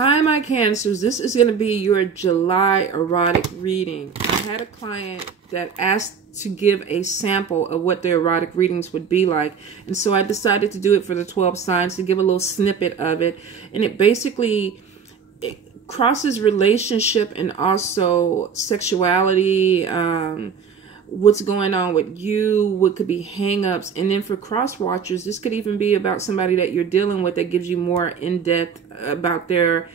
Hi, my Cancers. This is going to be your July erotic reading. I had a client that asked to give a sample of what their erotic readings would be like. And so I decided to do it for the 12 signs to give a little snippet of it. And it basically crosses relationship and also sexuality, what's going on with you, what could be hang-ups. And then for cross watchers, this could even be about somebody that you're dealing with that gives you more in-depth about their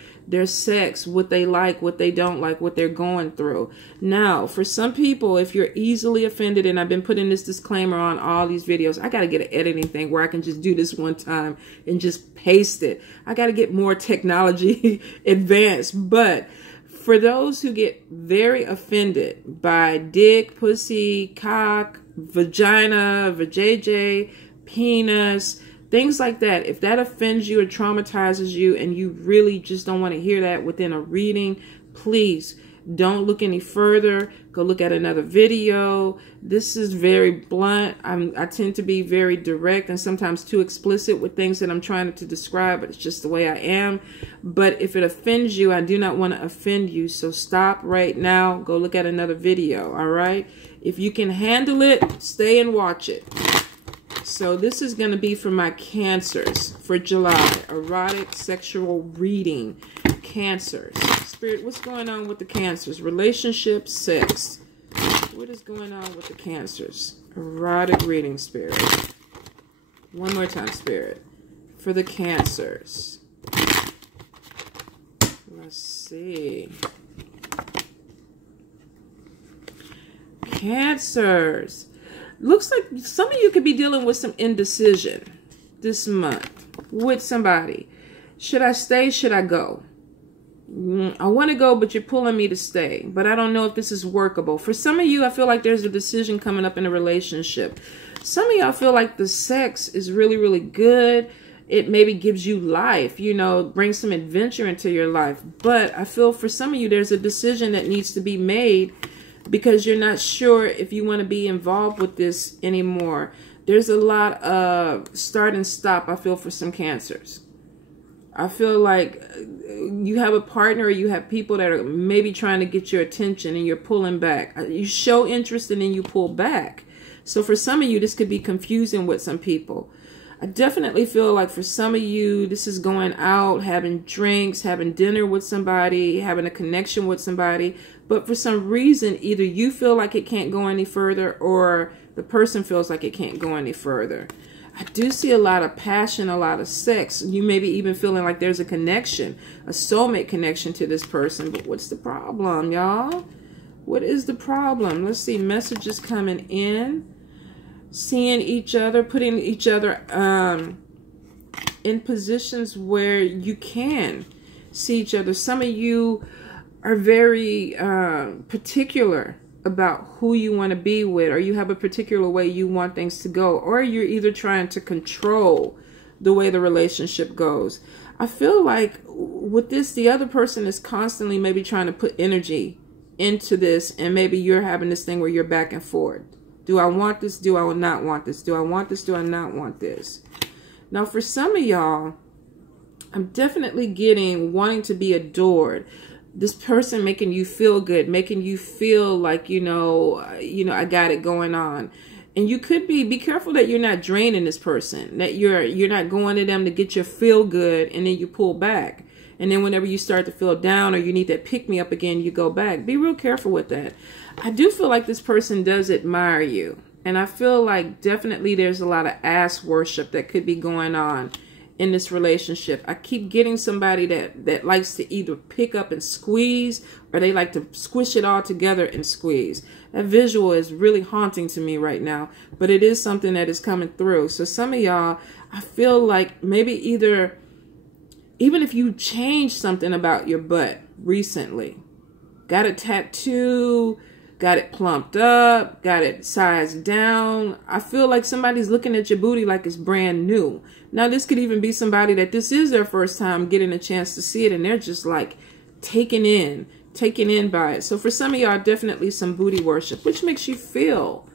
sex, what they like, what they don't like, what they're going through. Now, for some people, if you're easily offended, and I've been putting this disclaimer on all these videos, I got to get an editing thing where I can just do this one time and just paste it. I got to get more technology advanced. But for those who get very offended by dick, pussy, cock, vagina, vajayjay, penis, things like that, if that offends you or traumatizes you and you really just don't want to hear that within a reading, please don't look any further. Go look at another video. This is very blunt. I tend to be very direct and sometimes too explicit with things that I'm trying to describe, but it's just the way I am. But if it offends you, I do not want to offend you. So stop right now. Go look at another video, all right? If you can handle it, stay and watch it. So this is going to be for my Cancers for July. Erotic sexual reading. Cancers. Spirit, what's going on with the Cancers? Relationships, sex. What is going on with the Cancers? Erotic reading, Spirit. One more time, Spirit. For the Cancers. Let's see. Cancers. Looks like some of you could be dealing with some indecision this month with somebody. Should I stay? Should I go? I want to go, but you're pulling me to stay. But I don't know if this is workable. For some of you, I feel like there's a decision coming up in a relationship. Some of y'all feel like the sex is really, really good. It maybe gives you life, you know, brings some adventure into your life. But I feel for some of you, there's a decision that needs to be made because you're not sure if you want to be involved with this anymore. There's a lot of start and stop, I feel, for some Cancers. I feel like you have a partner or you have people that are maybe trying to get your attention and you're pulling back. You show interest and then you pull back. So for some of you, this could be confusing with some people. I definitely feel like for some of you, this is going out, having drinks, having dinner with somebody, having a connection with somebody. But for some reason, either you feel like it can't go any further or the person feels like it can't go any further. I do see a lot of passion, a lot of sex. You may be even feeling like there's a connection, a soulmate connection to this person. But what's the problem, y'all? What is the problem? Let's see, messages coming in. Seeing each other, putting each other in positions where you can see each other. Some of you are very particular about who you want to be with, or you have a particular way you want things to go, or you're either trying to control the way the relationship goes. I feel like with this, the other person is constantly maybe trying to put energy into this, and maybe you're having this thing where you're back and forth. Do I want this? Do I not want this? Do I want this? Do I not want this? Now, for some of y'all, I'm definitely getting wanting to be adored. This person making you feel good, making you feel like, you know, I got it going on. And you could be careful that you're not draining this person, that you're not going to them to get your feel good and then you pull back. And then whenever you start to feel down or you need that pick me up again, you go back. Be real careful with that. I do feel like this person does admire you. And I feel like definitely there's a lot of ass worship that could be going on in this relationship. I keep getting somebody that likes to either pick up and squeeze, or they like to squish it all together and squeeze. That visual is really haunting to me right now, but it is something that is coming through. So some of y'all, I feel like maybe either, even if you changed something about your butt recently, got a tattoo, got it plumped up, got it sized down, I feel like somebody's looking at your booty like it's brand new. Now, this could even be somebody that this is their first time getting a chance to see it, and they're just like taken in by it. So for some of y'all, definitely some booty worship, which makes you feel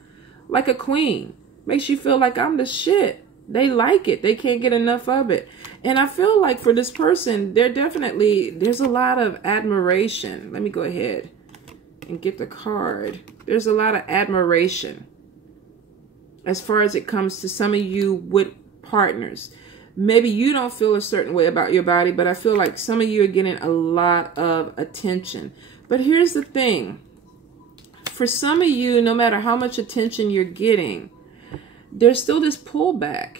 like a queen. Makes you feel like I'm the shit. They like it. They can't get enough of it. And I feel like for this person, there's a lot of admiration. Let me go ahead and get the card. There's a lot of admiration as far as it comes to some of you with partners. Maybe you don't feel a certain way about your body, but I feel like some of you are getting a lot of attention. But here's the thing. For some of you, no matter how much attention you're getting, there's still this pullback.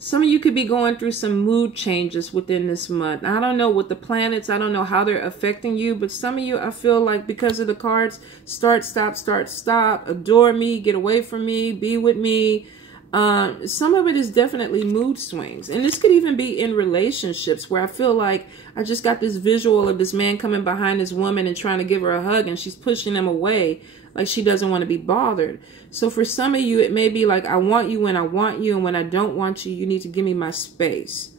Some of you could be going through some mood changes within this month. I don't know what the planets, I don't know how they're affecting you, but some of you, I feel like because of the cards, start, stop, adore me, get away from me, be with me. Some of it is definitely mood swings. And this could even be in relationships where I feel like I just got this visual of this man coming behind this woman and trying to give her a hug, and she's pushing him away like she doesn't want to be bothered. So for some of you, it may be like, I want you when I want you, and when I don't want you, you need to give me my space.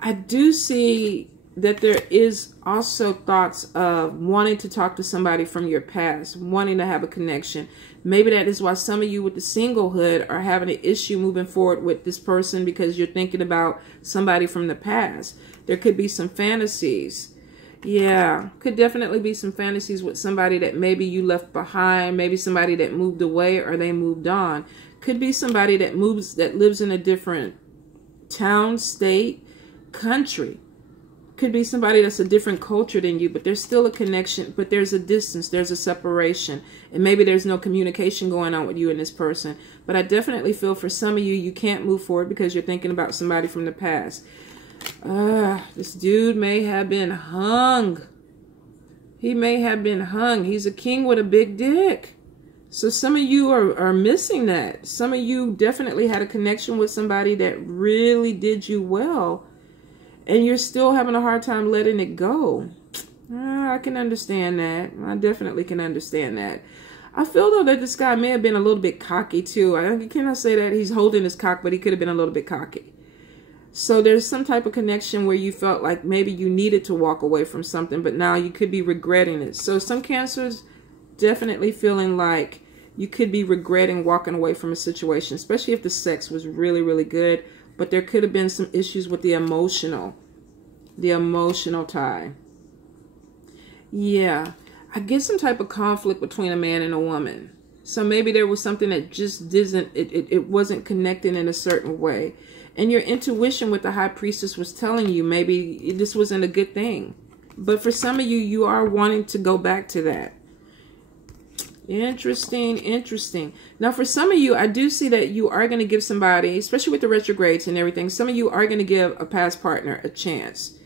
I do see that there is also thoughts of wanting to talk to somebody from your past, wanting to have a connection. Maybe that is why some of you with the singlehood are having an issue moving forward with this person, because you're thinking about somebody from the past. There could be some fantasies. Yeah, could definitely be some fantasies with somebody that maybe you left behind, maybe somebody that moved away or they moved on. Could be somebody that lives in a different town, state, country. Could be somebody that's a different culture than you, but there's still a connection, but there's a distance, there's a separation, and maybe there's no communication going on with you and this person. But I definitely feel for some of you, you can't move forward because you're thinking about somebody from the past. This dude may have been hung. He may have been hung. He's a king with a big dick. So some of you are missing that. Some of you definitely had a connection with somebody that really did you well, and you're still having a hard time letting it go. I can understand that. I definitely can understand that. I feel though that this guy may have been a little bit cocky too. I cannot say that he's holding his cock, but he could have been a little bit cocky. So there's some type of connection where you felt like maybe you needed to walk away from something, but now you could be regretting it. So some Cancers definitely feeling like you could be regretting walking away from a situation, especially if the sex was really, really good. But there could have been some issues with the emotional tie. Yeah, I get some type of conflict between a man and a woman. So maybe there was something that just it wasn't connecting in a certain way. And your intuition with the High Priestess was telling you maybe this wasn't a good thing. But for some of you, you are wanting to go back to that. Interesting, interesting. Now, for some of you, I do see that you are going to give somebody, especially with the retrogrades and everything, some of you are going to give a past partner a chance.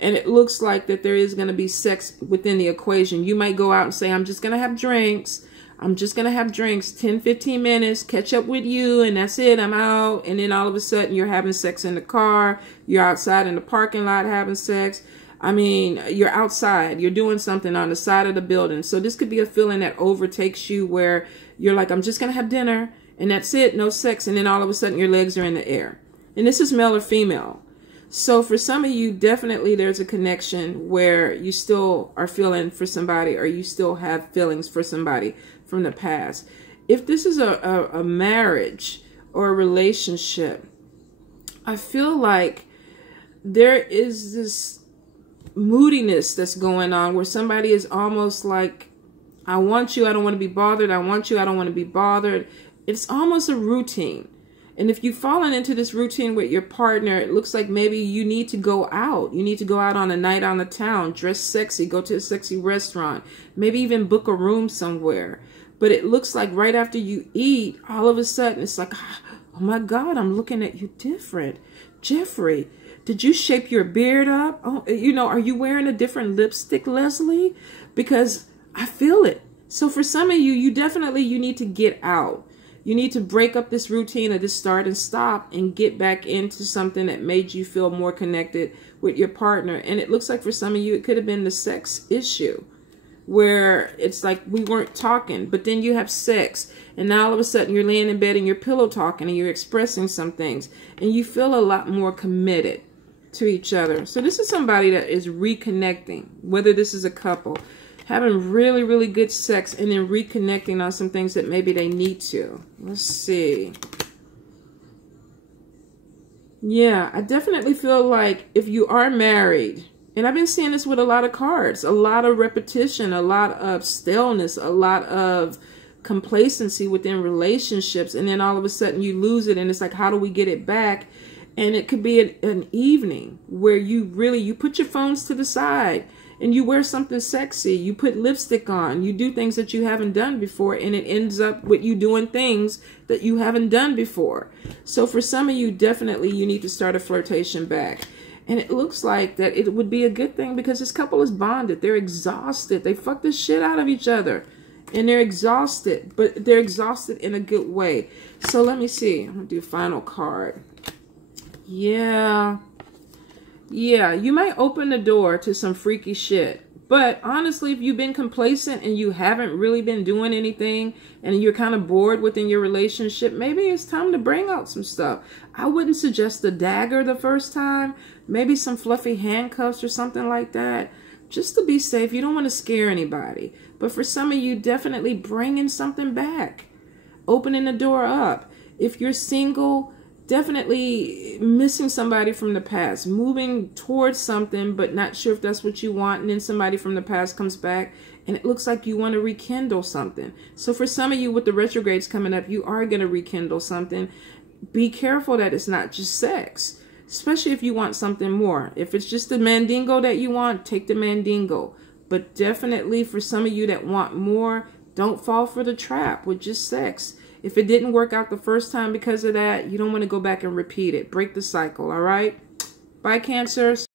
And it looks like that there is going to be sex within the equation. You might go out and say, I'm just going to have drinks. I'm just going to have drinks, 10, 15 minutes, catch up with you, and that's it. I'm out. And then all of a sudden, you're having sex in the car. You're outside in the parking lot having sex. I mean, you're outside. You're doing something on the side of the building. So this could be a feeling that overtakes you where you're like, I'm just going to have dinner, and that's it, no sex. And then all of a sudden, your legs are in the air. And this is male or female. So for some of you, definitely there's a connection where you still are feeling for somebody, or you still have feelings for somebody from the past. If this is a marriage or a relationship, I feel like there is this moodiness that's going on where somebody is almost like, I want you, I don't want to be bothered. I want you, I don't want to be bothered. It's almost a routine. And if you've fallen into this routine with your partner, it looks like maybe you need to go out. You need to go out on a night on the town, dress sexy, go to a sexy restaurant, maybe even book a room somewhere. But it looks like right after you eat, all of a sudden it's like, oh my God, I'm looking at you different. Jeffrey, did you shape your beard up? Oh, you know, are you wearing a different lipstick, Leslie? Because I feel it. So for some of you, you need to get out. You need to break up this routine of this start and stop and get back into something that made you feel more connected with your partner. And it looks like for some of you, it could have been the sex issue where it's like we weren't talking, but then you have sex. And now all of a sudden you're laying in bed and you're pillow talking and you're expressing some things. And you feel a lot more committed to each other. So this is somebody that is reconnecting, whether this is a couple, having really, really good sex and then reconnecting on some things that maybe they need to. Let's see. Yeah, I definitely feel like if you are married, and I've been seeing this with a lot of cards, a lot of repetition, a lot of staleness, a lot of complacency within relationships, and then all of a sudden you lose it, and it's like, how do we get it back? And it could be an evening where you put your phones to the side and you wear something sexy, you put lipstick on, you do things that you haven't done before, and it ends up with you doing things that you haven't done before. So for some of you, definitely you need to start a flirtation back. And it looks like that it would be a good thing because this couple is bonded. They're exhausted. They fuck the shit out of each other. And they're exhausted, but they're exhausted in a good way. So let me see. I'm going to do final card. Yeah, you might open the door to some freaky shit. But honestly, if you've been complacent and you haven't really been doing anything and you're kind of bored within your relationship, maybe it's time to bring out some stuff. I wouldn't suggest a dagger the first time. Maybe some fluffy handcuffs or something like that. Just to be safe. You don't want to scare anybody. But for some of you, definitely bringing something back. Opening the door up. If you're single, definitely missing somebody from the past, moving towards something but not sure if that's what you want, and then somebody from the past comes back and it looks like you want to rekindle something. So for some of you with the retrogrades coming up, you are going to rekindle something. Be careful that it's not just sex, especially if you want something more. If it's just the mandingo that you want, take the mandingo. But definitely for some of you that want more, don't fall for the trap with just sex. If it didn't work out the first time because of that, you don't want to go back and repeat it. Break the cycle, all right? Bye, Cancers.